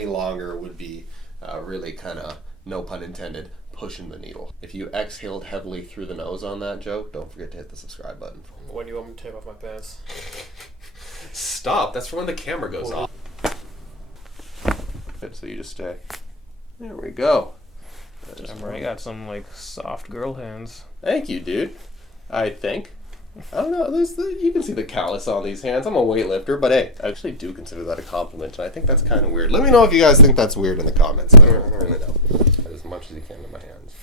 any longer would be really kind of, no pun intended, pushing the needle. If you exhaled heavily through the nose on that joke, don't forget to hit the subscribe button. When do you want me to take off my pants? Stop. That's for when the camera goes off. Good, so you just stay. There we go. I got some like soft girl hands. Thank you, dude. I think. I don't know. You can see the callus on these hands. I'm a weightlifter, but hey, I actually do consider that a compliment, and I think that's kind of weird. Let me know if you guys think that's weird in the comments. I don't really know. As much as you can to my hands.